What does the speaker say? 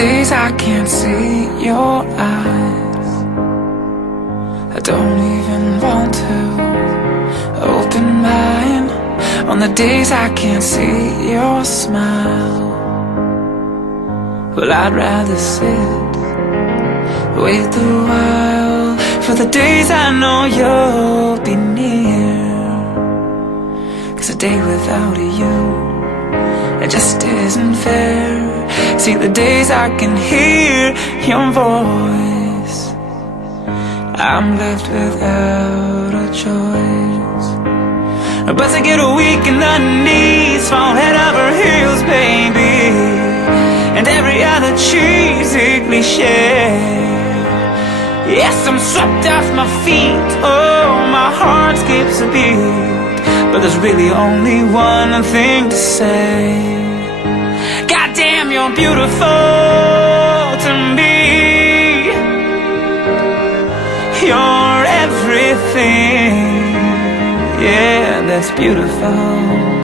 days I can't see your eyes, I don't even want to open mine. On the days I can't see your smile, well, I'd rather sit, wait a while for the days I know you'll be near. 'Cause a day without you, it just isn't fair. See, the days I can hear your voice, I'm left without a choice but to get weak in the knees, fall head over heels, baby, and every other cheesy cliche. Yes, I'm swept off my feet, oh, my heart skips a beat, but there's really only one thing to say: goddamn, you're beautiful to me. You're everything, yeah, that's beautiful.